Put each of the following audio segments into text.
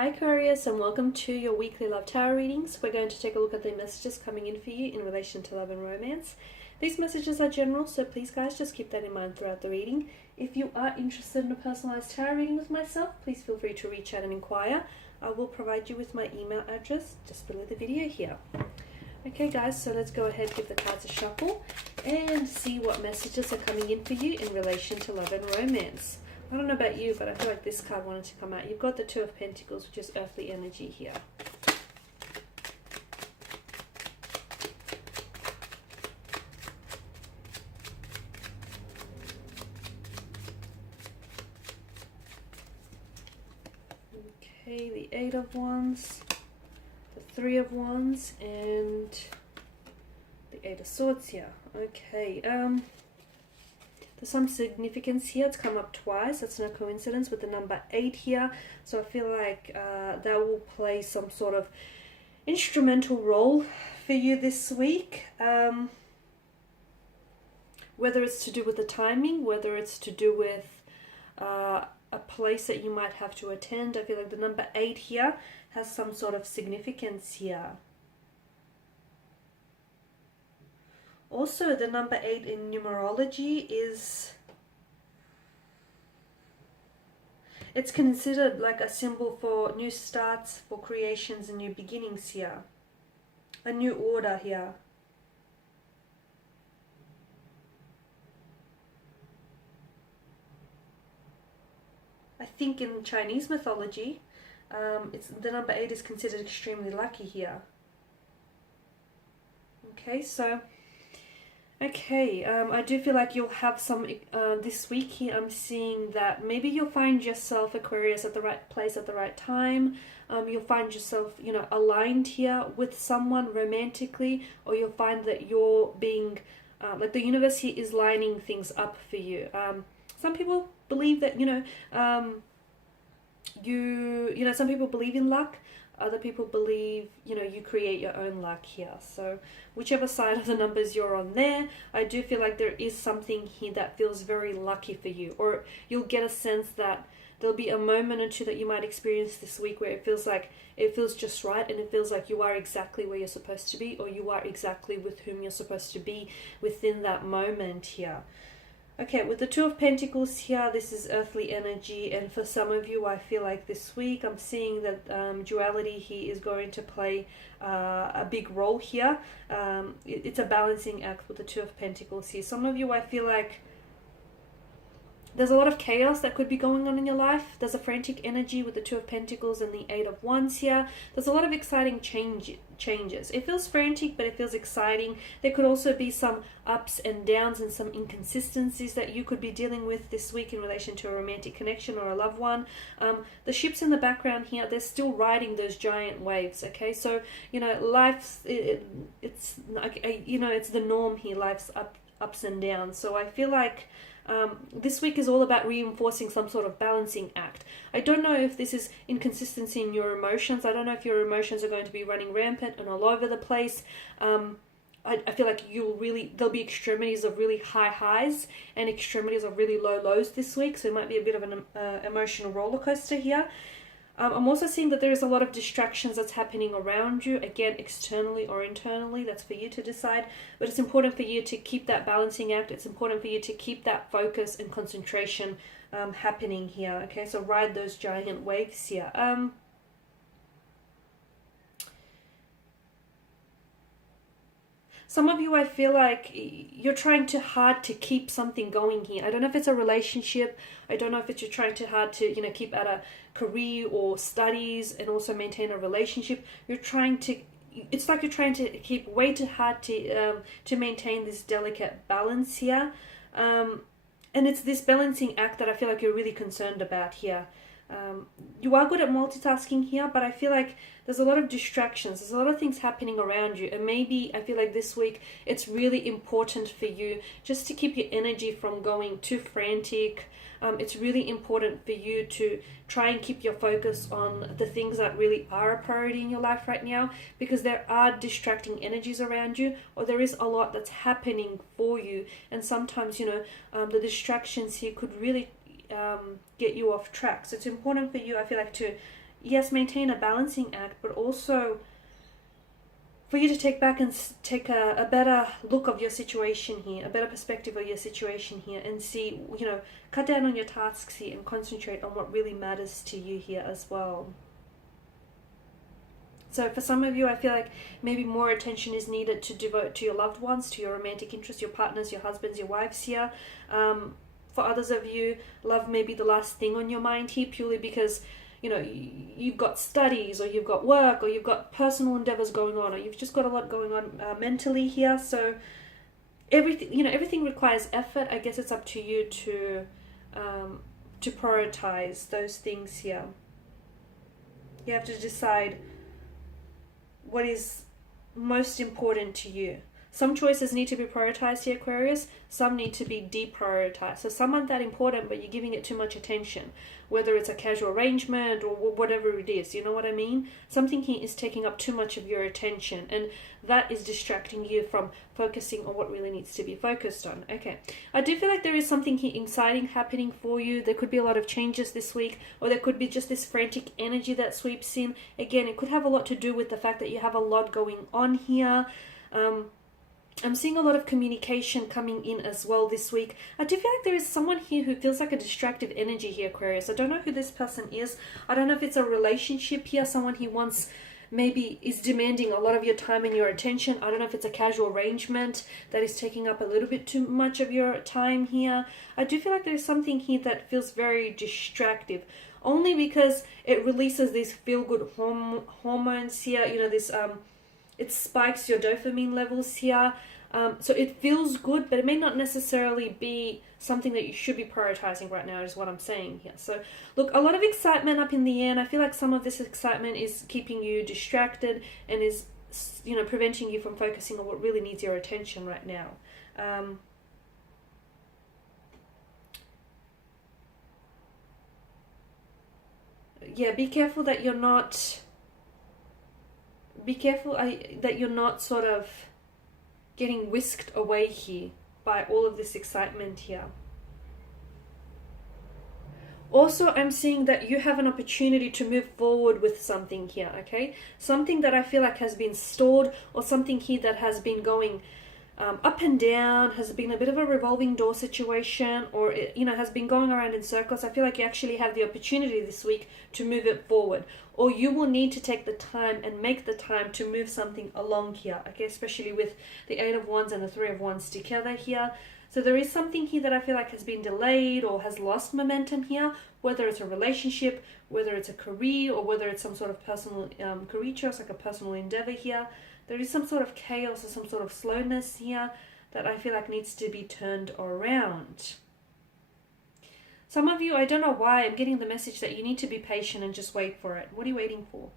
Hi Aquarius, and welcome to your weekly love tarot readings. We're going to take a look at the messages coming in for you in relation to love and romance. These messages are general, so please guys just keep that in mind throughout the reading. If you are interested in a personalized tarot reading with myself, please feel free to reach out and inquire. I will provide you with my email address just below the video here. Okay guys, so let's go ahead, give the cards a shuffle and see what messages are coming in for you in relation to love and romance. I don't know about you, but I feel like this card wanted to come out. You've got the Two of Pentacles, which is earthly energy here. Okay, the Eight of Wands, the Three of Wands, and the Eight of Swords here. Okay, there's some significance here. It's come up twice. That's no coincidence with the number 8 here. So I feel like that will play some sort of instrumental role for you this week. Whether it's to do with the timing, whether it's to do with a place that you might have to attend. I feel like the number 8 here has some sort of significance here. Also, the number 8 in numerology it's considered like a symbol for new starts, for creations and new beginnings here. A new order here. I think in Chinese mythology, the number 8 is considered extremely lucky here. Okay, so... Okay, I do feel like you'll have some, this week here, I'm seeing that maybe you'll find yourself, Aquarius, at the right place at the right time. You'll find yourself, you know, aligned here with someone romantically, or you'll find that you're being, like the universe here is lining things up for you. Some people believe that, some people believe in luck. Other people believe, you create your own luck here. So whichever side of the numbers you're on there, I do feel like there is something here that feels very lucky for you. Or you'll get a sense that there'll be a moment or two that you might experience this week where it feels just right, and it feels like you are exactly where you're supposed to be, or you are exactly with whom you're supposed to be within that moment here. Okay, with the Two of Pentacles here, this is earthly energy, and for some of you, I feel like this week, I'm seeing that duality here is going to play a big role here. It's a balancing act with the Two of Pentacles here. Some of you, I feel like there's a lot of chaos that could be going on in your life. There's a frantic energy with the Two of Pentacles and the Eight of Wands here. There's a lot of exciting changes. It feels frantic, but it feels exciting. There could also be some ups and downs and some inconsistencies that you could be dealing with this week in relation to a romantic connection or a loved one. The ships in the background here, they're still riding those giant waves, okay? So, life's, it's the norm here. Life's ups and downs. So I feel like this week is all about reinforcing some sort of balancing act. I don't know if this is inconsistency in your emotions. I don't know if your emotions are going to be running rampant and all over the place. I feel like there'll be extremities of really high highs and extremities of really low lows this week. So it might be a bit of an emotional roller coaster here. I'm also seeing that there is a lot of distractions that's happening around you, again, externally or internally. That's for you to decide. But it's important for you to keep that balancing act. It's important for you to keep that focus and concentration happening here. Okay, so ride those giant waves here. Some of you, I feel like you're trying too hard to keep something going here. I don't know if it's a relationship. I don't know if you're trying too hard to, keep at a career or studies and also maintain a relationship. It's like you're trying to keep way too hard to maintain this delicate balance here. And it's this balancing act that I feel like you're really concerned about here. You are good at multitasking here, but I feel like there's a lot of distractions. There's a lot of things happening around you. And maybe I feel like this week it's really important for you just to keep your energy from going too frantic. It's really important for you to try and keep your focus on the things that really are a priority in your life right now, because there are distracting energies around you, or there is a lot that's happening for you. And sometimes, the distractions here could really get you off track. So it's important for you, I feel like, to yes, maintain a balancing act, but also for you to take back and take a better look of your situation here, a better perspective of your situation here, and see, you know, cut down on your tasks here and concentrate on what really matters to you here as well. So for some of you, I feel like maybe more attention is needed to devote to your loved ones, to your romantic interests, your partners, your husbands, your wives here. For others of you, love may be the last thing on your mind here, purely because, you know, you've got studies, or you've got work, or you've got personal endeavors going on, or you've just got a lot going on mentally here. So everything, you know, everything requires effort. I guess it's up to you to prioritize those things here. You have to decide what is most important to you. Some choices need to be prioritized here, Aquarius. Some need to be deprioritized. So some aren't that important, but you're giving it too much attention. Whether it's a casual arrangement or whatever it is, you know what I mean? Something here is taking up too much of your attention, and that is distracting you from focusing on what really needs to be focused on. Okay, I do feel like there is something here exciting happening for you. There could be a lot of changes this week, or there could be just this frantic energy that sweeps in. Again, it could have a lot to do with the fact that you have a lot going on here. I'm seeing a lot of communication coming in as well this week. I do feel like there is someone here who feels like a distractive energy here, Aquarius. I don't know who this person is. I don't know if it's a relationship here, someone he wants, maybe is demanding a lot of your time and your attention. I don't know if it's a casual arrangement that is taking up a little bit too much of your time here. I do feel like there's something here that feels very distractive, only because it releases these feel-good hormones here. You know, this it spikes your dopamine levels here. So it feels good, but it may not necessarily be something that you should be prioritizing right now, is what I'm saying here. So look, a lot of excitement up in the air, and I feel like some of this excitement is keeping you distracted and is, you know, preventing you from focusing on what really needs your attention right now. Yeah, be careful that you're not... Be careful that you're not sort of getting whisked away here by all of this excitement here. Also, I'm seeing that you have an opportunity to move forward with something here, okay? Something that I feel like has been stalled, or something here that has been going up and down, has been a bit of a revolving door situation, or it, you know, has been going around in circles. I feel like you actually have the opportunity this week to move it forward, or you will need to take the time and make the time to move something along here, okay? Especially with the 8 of Wands and the 3 of Wands together here. So there is something here that I feel like has been delayed or has lost momentum here, whether it's a relationship, whether it's a career, or whether it's some sort of personal career choice, like a personal endeavor here. There is some sort of chaos or some sort of slowness here that I feel like needs to be turned around. Some of you, I don't know why, I'm getting the message that you need to be patient and just wait for it. What are you waiting for?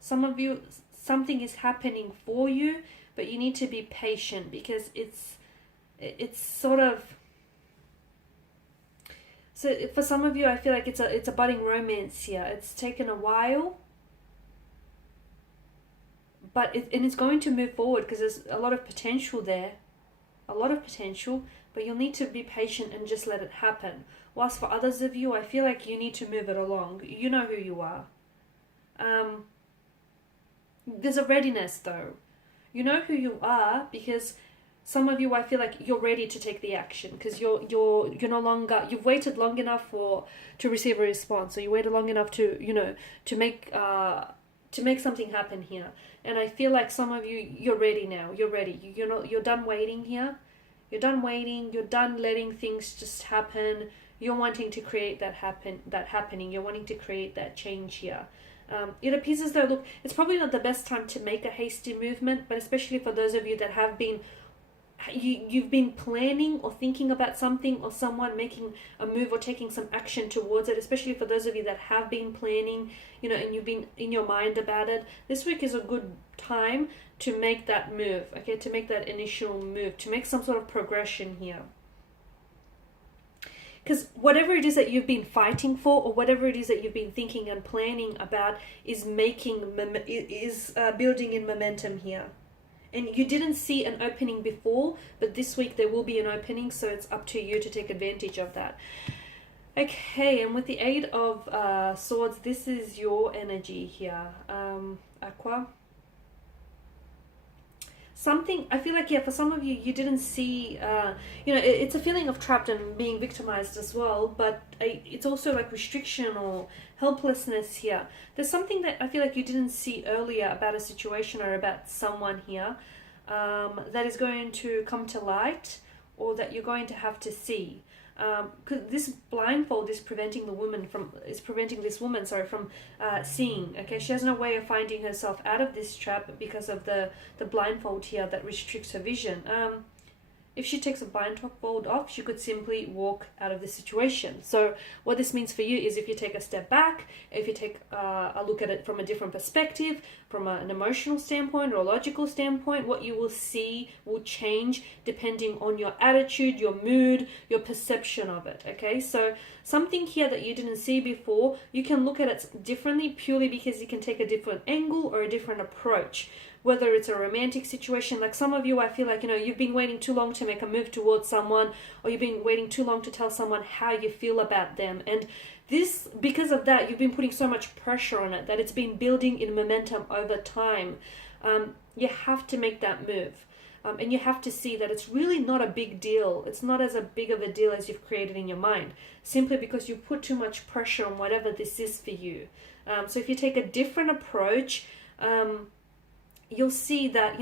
Some of you, something is happening for you, but you need to be patient, because it's sort of... So for some of you, I feel like it's a budding romance here. It's taken a while, but it's going to move forward, because there's a lot of potential there. A lot of potential, but you'll need to be patient and just let it happen. Whilst for others of you, I feel like you need to move it along. You know who you are. There's a readiness though. You know who you are, because some of you, I feel like you're ready to take the action, because you're no longer, you've waited long enough to receive a response, or you waited long enough to, you know, to make something happen here. And I feel like some of you, you're ready now. You're ready. You're done waiting here. You're done waiting. You're done letting things just happen. You're wanting to create that happening. You're wanting to create that change here. It appears as though, look, it's probably not the best time to make a hasty movement, but especially for those of you that have been, you've been planning or thinking about something or someone, making a move or taking some action towards it, especially for those of you that have been planning, you know, and you've been in your mind about it. This week is a good time to make that move, okay, to make that initial move, to make some sort of progression here. Because whatever it is that you've been fighting for, or whatever it is that you've been thinking and planning about, is building in momentum here. And you didn't see an opening before, but this week there will be an opening, so it's up to you to take advantage of that. Okay, and with the Eight of Swords, this is your energy here, Aqua. Something, I feel like, yeah, for some of you, you didn't see, it's a feeling of trapped and being victimized as well, but it's also like restriction or helplessness here. There's something that I feel like you didn't see earlier about a situation or about someone here that is going to come to light, or that you're going to have to see. Because this blindfold is preventing this woman from seeing. Okay, she has no way of finding herself out of this trap because of the blindfold here that restricts her vision. If she takes a blindfold off, she could simply walk out of the situation. So what this means for you is, if you take a step back, if you take a look at it from a different perspective, from an emotional standpoint or a logical standpoint, what you will see will change depending on your attitude, your mood, your perception of it. Okay, so something here that you didn't see before, you can look at it differently purely because you can take a different angle or a different approach. Whether it's a romantic situation, like some of you, I feel like, you've been waiting too long to make a move towards someone, or you've been waiting too long to tell someone how you feel about them. And this, because of that, you've been putting so much pressure on it that it's been building in momentum over time. You have to make that move. And you have to see that it's really not a big deal. It's not as big of a deal as you've created in your mind, simply because you put too much pressure on whatever this is for you. So if you take a different approach, you'll see that,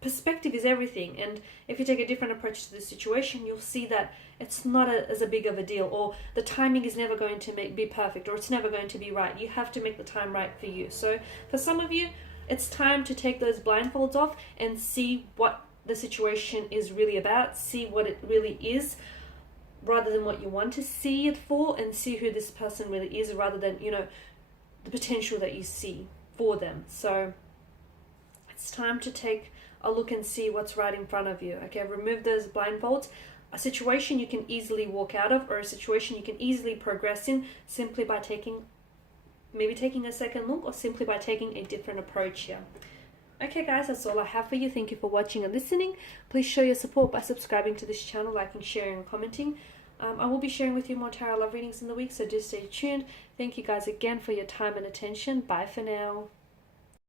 perspective is everything. And if you take a different approach to the situation, you'll see that it's not as big of a deal, or the timing is never going to be perfect, or it's never going to be right. You have to make the time right for you. So for some of you, it's time to take those blindfolds off and see what the situation is really about, see what it really is, rather than what you want to see it for, and see who this person really is, rather than, the potential that you see for them. So it's time to take a look and see what's right in front of you. Okay, remove those blindfolds. A situation you can easily walk out of, or a situation you can easily progress in, simply by taking a second look, or simply by taking a different approach here. Okay guys, that's all I have for you. Thank you for watching and listening. Please show your support by subscribing to this channel, liking, sharing and commenting. I will be sharing with you more tarot love readings in the week, so do stay tuned. Thank you guys again for your time and attention. Bye for now.